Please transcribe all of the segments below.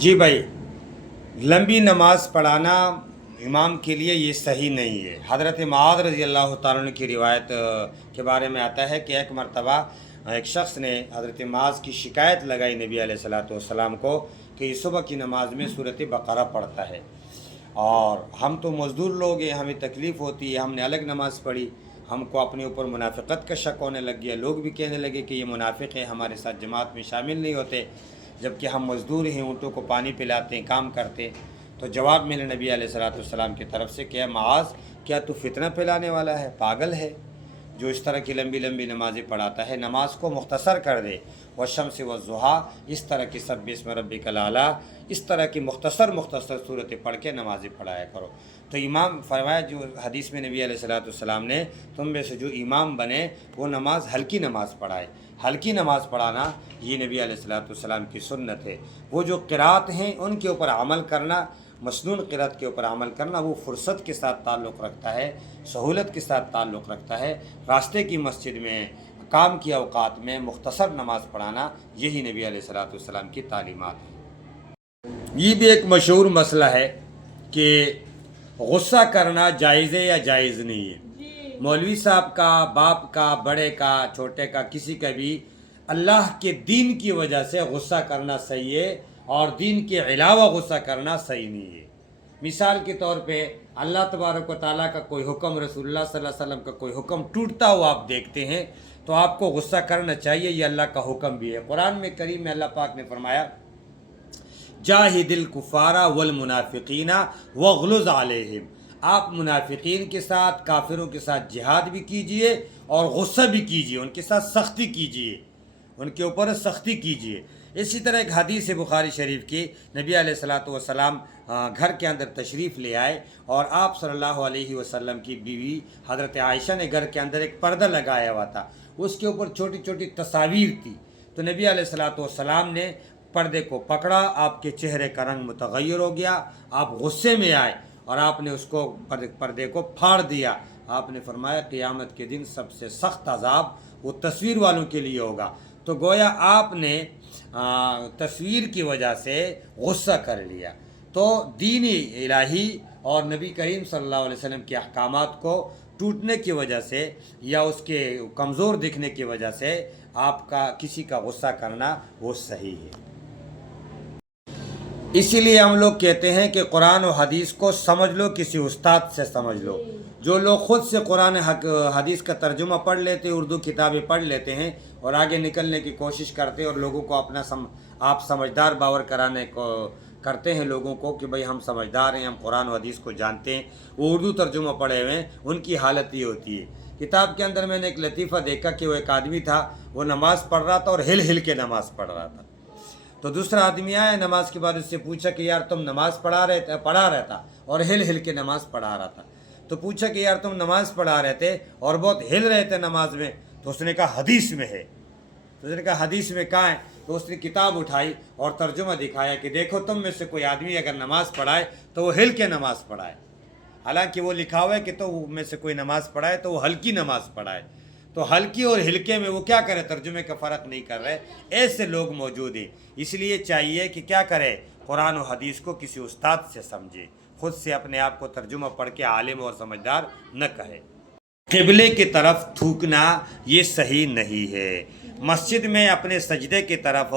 جی بھائی، لمبی نماز پڑھانا امام کے لیے یہ صحیح نہیں ہے۔ حضرت معاذ رضی اللہ تعالیٰ عنہ کی روایت کے بارے میں آتا ہے کہ ایک مرتبہ ایک شخص نے حضرت معاذ کی شکایت لگائی نبی علیہ الصلوۃ والسلام کو کہ یہ صبح کی نماز میں سورۃ بقرہ پڑھتا ہے، اور ہم تو مزدور لوگ ہیں، ہمیں تکلیف ہوتی ہے، ہم نے الگ نماز پڑھی، ہم کو اپنے اوپر منافقت کا شک ہونے لگ گیا، لوگ بھی کہنے لگے کہ یہ منافق ہے، ہمارے ساتھ جماعت میں شامل نہیں ہوتے، جبکہ ہم مزدور ہیں، اونٹوں کو پانی پلاتے ہیں، کام کرتے ہیں۔ تو جواب ملے نبی علیہ الصلوۃ والسلام کی طرف سے کہ معاذ، کیا تو فتنہ پھیلانے والا ہے، پاگل ہے جو اس طرح کی لمبی لمبی نمازیں پڑھاتا ہے؟ نماز کو مختصر کر دے، والشمس والضحیٰ، اس طرح کی سبح اسم ربک الاعلیٰ، اس طرح کی مختصر صورتیں پڑھ کے نمازیں پڑھایا کرو۔ تو امام فرمایا، جو حدیث میں نبی علیہ الصلوۃ والسلام نے تم میں سے جو امام بنے وہ نماز ہلکی نماز پڑھائے۔ ہلکی نماز پڑھانا یہ نبی علیہ الصلوۃ والسلام کی سنت ہے۔ وہ جو قرات ہیں ان کے اوپر عمل کرنا، مسنون قرات کے اوپر عمل کرنا، وہ فرصت کے ساتھ تعلق رکھتا ہے، سہولت کے ساتھ تعلق رکھتا ہے۔ راستے کی مسجد میں، کام کی اوقات میں مختصر نماز پڑھانا، یہی نبی علیہ الصلوۃ والسلام کی تعلیمات ہیں۔ یہ بھی ایک مشہور مسئلہ ہے کہ غصہ کرنا جائز ہے یا جائز نہیں ہے۔ مولوی صاحب کا، باپ کا، بڑے کا، چھوٹے کا، کسی کا بھی اللہ کے دین کی وجہ سے غصہ کرنا صحیح ہے، اور دین کے علاوہ غصہ کرنا صحیح نہیں ہے۔ مثال کے طور پہ اللہ تبارک و تعالیٰ کا کوئی حکم، رسول اللہ صلی اللہ علیہ وسلم کا کوئی حکم ٹوٹتا ہوا آپ دیکھتے ہیں تو آپ کو غصہ کرنا چاہیے، یہ اللہ کا حکم بھی ہے۔ قرآن میں کریم میں اللہ پاک نے فرمایا، جاہد الکفار والمنافقین واغلظ علیہم، آپ منافقین کے ساتھ، کافروں کے ساتھ جہاد بھی کیجئے اور غصہ بھی کیجئے، ان کے ساتھ سختی کیجئے، ان کے اوپر سختی کیجئے۔ اسی طرح ایک حدیث بخاری شریف کی، نبی علیہ الصلوۃ والسلام گھر کے اندر تشریف لے آئے، اور آپ صلی اللہ علیہ وسلم کی بیوی حضرت عائشہ نے گھر کے اندر ایک پردہ لگایا ہوا تھا، اس کے اوپر چھوٹی چھوٹی تصاویر تھی۔ تو نبی علیہ الصلوۃ والسلام نے پردے کو پکڑا، آپ کے چہرے کا رنگ متغیر ہو گیا، آپ غصے میں آئے اور آپ نے اس کو پردے کو پھاڑ دیا۔ آپ نے فرمایا، قیامت کے دن سب سے سخت عذاب وہ تصویر والوں کے لیے ہوگا۔ تو گویا آپ نے تصویر کی وجہ سے غصہ کر لیا۔ تو دین الہی اور نبی کریم صلی اللہ علیہ وسلم کے احکامات کو ٹوٹنے کی وجہ سے یا اس کے کمزور دکھنے کی وجہ سے آپ کا کسی کا غصہ کرنا وہ صحیح ہے۔ اسی لیے ہم لوگ کہتے ہیں کہ قرآن و حدیث کو سمجھ لو، کسی استاد سے سمجھ لو۔ جو لوگ خود سے قرآن حدیث کا ترجمہ پڑھ لیتے، اردو کتابیں پڑھ لیتے ہیں اور آگے نکلنے کی کوشش کرتے اور لوگوں کو اپنا آپ سمجھدار باور کرانے کو کرتے ہیں لوگوں کو کہ بھئی ہم سمجھدار ہیں، ہم قرآن و حدیث کو جانتے ہیں، وہ اردو ترجمہ پڑھے ہوئے ہیں، ان کی حالت یہ ہوتی ہے۔ کتاب کے اندر میں نے ایک لطیفہ دیکھا کہ وہ ایک آدمی تھا، وہ نماز پڑھ رہا تھا اور ہل ہل کے نماز پڑھ رہا تھا۔ تو دوسرا آدمی آیا نماز کے بعد، اس سے پوچھا کہ یار تم نماز پڑھا رہا تھا اور ہل ہل کے نماز پڑھا رہا تھا۔ تو پوچھا کہ یار تم نماز پڑھا رہے تھے اور بہت ہل رہے تھے نماز میں، تو اس نے کہا حدیث میں ہے۔ تو اس نے کہا حدیث میں کہاں ہے؟ تو اس نے کتاب اٹھائی اور ترجمہ دکھایا کہ دیکھو تم میں سے کوئی آدمی اگر نماز پڑھائے تو وہ ہل کے نماز پڑھائے، حالانکہ وہ لکھا ہوا ہے کہ تو میں سے کوئی نماز پڑھائے تو وہ ہلکی نماز پڑھائے۔ تو ہلکی اور ہلکے میں وہ کیا کرے؟ ترجمے کا فرق نہیں کر رہے۔ ایسے لوگ موجود ہیں، اس لیے چاہیے کہ کیا کرے؟ قرآن و حدیث کو کسی استاد سے سمجھے، خود سے اپنے آپ کو ترجمہ پڑھ کے عالم اور سمجھدار نہ کہے۔ قبلے کی طرف تھوکنا یہ صحیح نہیں ہے۔ مسجد میں اپنے سجدے کی طرف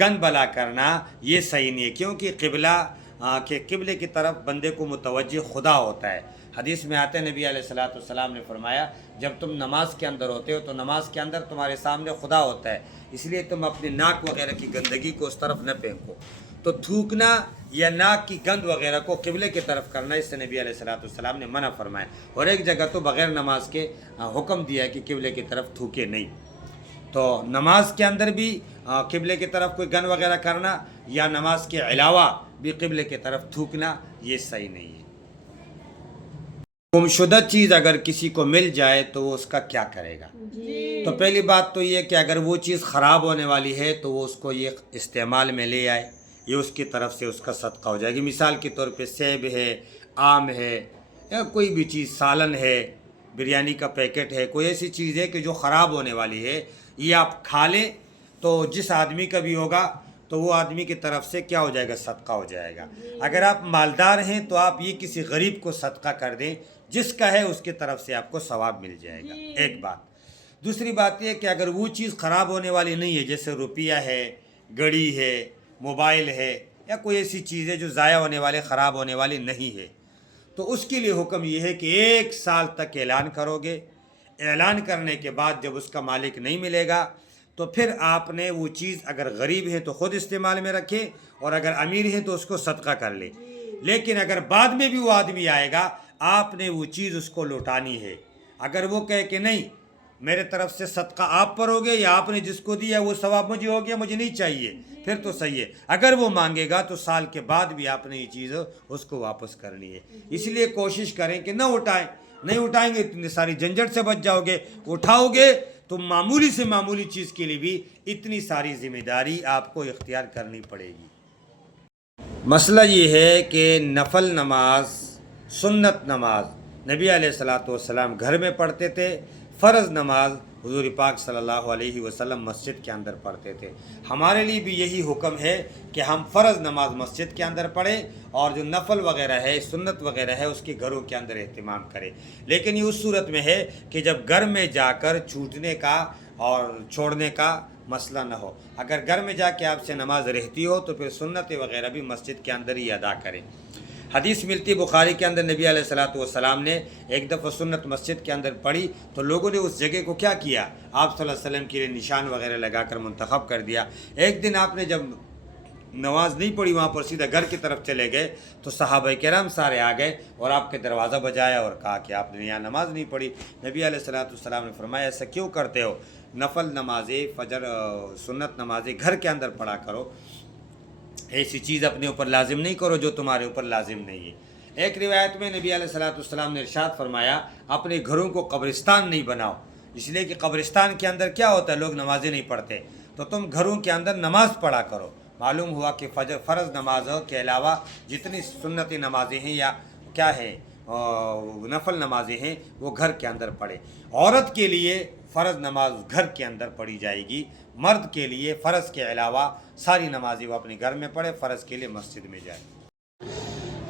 گند بلا کرنا یہ صحیح نہیں ہے، کیونکہ قبلے کی طرف بندے کو متوجہ خدا ہوتا ہے۔ حدیث میں آتے نبی علیہ الصلوۃ والسلام نے فرمایا، جب تم نماز کے اندر ہوتے ہو تو نماز کے اندر تمہارے سامنے خدا ہوتا ہے، اس لیے تم اپنے ناک وغیرہ کی گندگی کو اس طرف نہ پھینکو۔ تو تھوکنا یا ناک کی گند وغیرہ کو قبلے کی طرف کرنا، اس سے نبی علیہ الصلوۃ والسلام نے منع فرمایا، اور ایک جگہ تو بغیر نماز کے حکم دیا ہے کہ قبلے کی طرف تھوکے نہیں۔ تو نماز کے اندر بھی قبلے کی طرف کوئی گند وغیرہ کرنا یا نماز کے علاوہ بھی قبلے کی طرف تھوکنا یہ صحیح نہیں ہے۔ گمشدہ چیز اگر کسی کو مل جائے تو وہ اس کا کیا کرے گا؟ تو پہلی بات تو یہ کہ اگر وہ چیز خراب ہونے والی ہے تو وہ اس کو یہ استعمال میں لے آئے، یہ اس کی طرف سے اس کا صدقہ ہو جائے گی۔ مثال کے طور پہ سیب ہے، آم ہے، یا کوئی بھی چیز، سالن ہے، بریانی کا پیکٹ ہے، کوئی ایسی چیز ہے کہ جو خراب ہونے والی ہے، یہ آپ کھا لیں تو جس آدمی کا بھی ہوگا تو وہ آدمی کی طرف سے کیا ہو جائے گا؟ صدقہ ہو جائے گا۔ اگر آپ مالدار ہیں تو آپ یہ کسی غریب کو صدقہ کر دیں، جس کا ہے اس کی طرف سے آپ کو ثواب مل جائے گا، ایک بات۔ دوسری بات یہ کہ اگر وہ چیز خراب ہونے والی نہیں ہے، جیسے روپیہ ہے، گھڑی ہے، موبائل ہے، یا کوئی ایسی چیز ہے جو ضائع ہونے والے، خراب ہونے والی نہیں ہے، تو اس کے لیے حکم یہ ہے کہ 1 سال تک اعلان کرو گے۔ اعلان کرنے کے بعد جب اس کا مالک نہیں ملے گا تو پھر آپ نے وہ چیز، اگر غریب ہے تو خود استعمال میں رکھے، اور اگر امیر ہے تو اس کو صدقہ کر لے۔ لیکن اگر بعد میں بھی وہ آدمی آئے گا، آپ نے وہ چیز اس کو لوٹانی ہے۔ اگر وہ کہے کہ نہیں، میرے طرف سے صدقہ آپ پر ہو گیا، یا آپ نے جس کو دیا وہ ثواب مجھے ہو گیا، مجھے نہیں چاہیے، پھر تو صحیح ہے۔ اگر وہ مانگے گا تو سال کے بعد بھی آپ نے یہ چیز اس کو واپس کرنی ہے۔ اس لیے کوشش کریں کہ نہ اٹھائیں۔ نہیں اٹھائیں گے اتنی ساری جھنجھٹ سے بچ جاؤ گے، اٹھاؤ گے تو معمولی سے معمولی چیز کے لیے بھی اتنی ساری ذمہ داری آپ کو اختیار کرنی پڑے گی۔ مسئلہ یہ ہے کہ نفل نماز، سنت نماز نبی علیہ الصلوۃ والسلام گھر میں پڑھتے تھے، فرض نماز حضور پاک صلی اللہ علیہ وسلم مسجد کے اندر پڑھتے تھے۔ ہمارے لیے بھی یہی حکم ہے کہ ہم فرض نماز مسجد کے اندر پڑھیں، اور جو نفل وغیرہ ہے، سنت وغیرہ ہے، اس کے گھروں کے اندر اہتمام کریں۔ لیکن یہ اس صورت میں ہے کہ جب گھر میں جا کر چھوٹنے کا اور چھوڑنے کا مسئلہ نہ ہو۔ اگر گھر میں جا کے آپ سے نماز رہتی ہو تو پھر سنت وغیرہ بھی مسجد کے اندر ہی ادا کریں۔ حدیث ملتی بخاری کے اندر، نبی علیہ الصلوۃ والسلام نے ایک دفعہ سنت مسجد کے اندر پڑھی تو لوگوں نے اس جگہ کو کیا کیا؟ آپ صلی اللہ علیہ وسلم کے لیے نشان وغیرہ لگا کر منتخب کر دیا۔ ایک دن آپ نے جب نماز نہیں پڑھی وہاں پر، سیدھا گھر کی طرف چلے گئے تو صحابہ کرام سارے آ گئے اور آپ کے دروازہ بجایا اور کہا کہ آپ نے یہاں نماز نہیں پڑھی۔ نبی علیہ الصلوۃ والسلام نے فرمایا ایسا کیوں کرتے ہو؟ نفل نمازیں، فجر، سنت نمازیں گھر کے اندر پڑھا کرو، ایسی چیز اپنے اوپر لازم نہیں کرو جو تمہارے اوپر لازم نہیں ہے۔ ایک روایت میں نبی علیہ الصلوۃ والسلام نے ارشاد فرمایا اپنے گھروں کو قبرستان نہیں بناؤ، اس لیے کہ قبرستان کے اندر کیا ہوتا ہے؟ لوگ نمازیں نہیں پڑھتے، تو تم گھروں کے اندر نماز پڑھا کرو۔ معلوم ہوا کہ فرض نمازوں کے علاوہ جتنی سنتی نمازیں ہیں یا کیا ہے نفل نمازیں ہیں وہ گھر کے اندر پڑھے۔ عورت کے لیے فرض نماز گھر کے اندر پڑھی جائے گی، مرد کے لیے فرض کے علاوہ ساری نمازیں وہ اپنے گھر میں پڑھے، فرض کے لیے مسجد میں جائے۔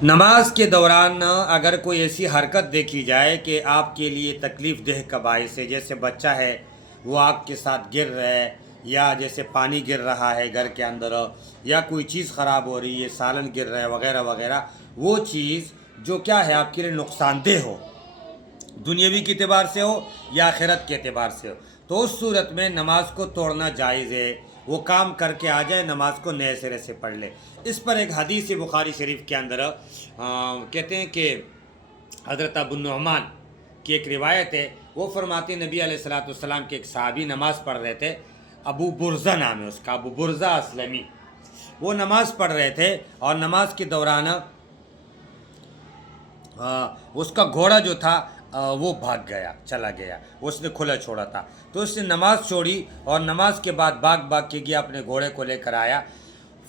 نماز کے دوران اگر کوئی ایسی حرکت دیکھی جائے کہ آپ کے لیے تکلیف دہ کا باعث ہے، جیسے بچہ ہے وہ آپ کے ساتھ گر رہا ہے، یا جیسے پانی گر رہا ہے گھر کے اندر، یا کوئی چیز خراب ہو رہی ہے، سالن گر رہا ہے وغیرہ وغیرہ، وہ چیز جو کیا ہے آپ کے لیے نقصان دہ ہو، دنیاوی کے اعتبار سے ہو یا آخرت کے اعتبار سے ہو، تو اس صورت میں نماز کو توڑنا جائز ہے۔ وہ کام کر کے آ جائے، نماز کو نئے سرے سے پڑھ لے۔ اس پر ایک حدیث بخاری شریف کے اندر کہتے ہیں کہ حضرت ابو النعمان کی ایک روایت ہے، وہ فرماتے ہیں نبی علیہ الصلوۃ والسلام کے ایک صحابی نماز پڑھ رہے تھے، ابو برزہ نام ہے اس کا، ابو برزہ اسلمی، وہ نماز پڑھ رہے تھے اور نماز کے دوران اس کا گھوڑا جو تھا وہ بھاگ گیا، چلا گیا، اس نے کھلا چھوڑا تھا، تو اس نے نماز چھوڑی اور نماز کے بعد بھاگ کے گیا، اپنے گھوڑے کو لے کر آیا۔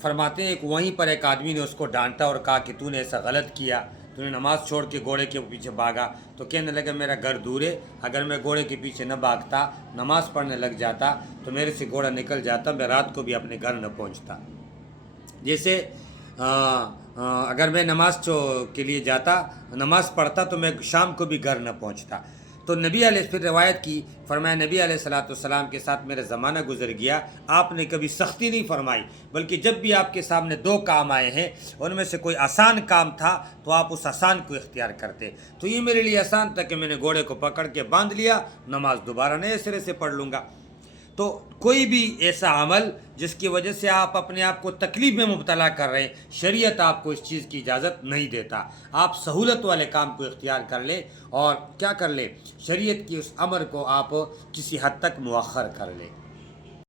فرماتے ہیں وہیں پر ایک آدمی نے اس کو ڈانٹا اور کہا کہ تو نے ایسا غلط کیا، تو نے نماز چھوڑ کے گھوڑے کے پیچھے بھاگا۔ تو کہنے لگا میرا گھر دور ہے، اگر میں گھوڑے کے پیچھے نہ بھاگتا، نماز پڑھنے لگ جاتا تو میرے سے گھوڑا نکل جاتا، میں رات کو بھی اپنے گھر نہ پہنچتا۔ جیسے اگر میں نماز کے لیے جاتا، نماز پڑھتا تو میں شام کو بھی گھر نہ پہنچتا۔ تو نبی علیہ پھر روایت کی، فرمایا نبی علیہ الصلوۃ والسلام کے ساتھ میرا زمانہ گزر گیا، آپ نے کبھی سختی نہیں فرمائی، بلکہ جب بھی آپ کے سامنے 2 کام آئے ہیں ان میں سے کوئی آسان کام تھا تو آپ اس آسان کو اختیار کرتے۔ تو یہ میرے لیے آسان تھا کہ میں نے گھوڑے کو پکڑ کے باندھ لیا، نماز دوبارہ نئے سرے سے پڑھ لوں گا۔ تو کوئی بھی ایسا عمل جس کی وجہ سے آپ اپنے آپ کو تکلیف میں مبتلا کر رہے ہیں، شریعت آپ کو اس چیز کی اجازت نہیں دیتا۔ آپ سہولت والے کام کو اختیار کر لیں اور کیا کر لیں، شریعت کی اس امر کو آپ کسی حد تک مؤخر کر لیں۔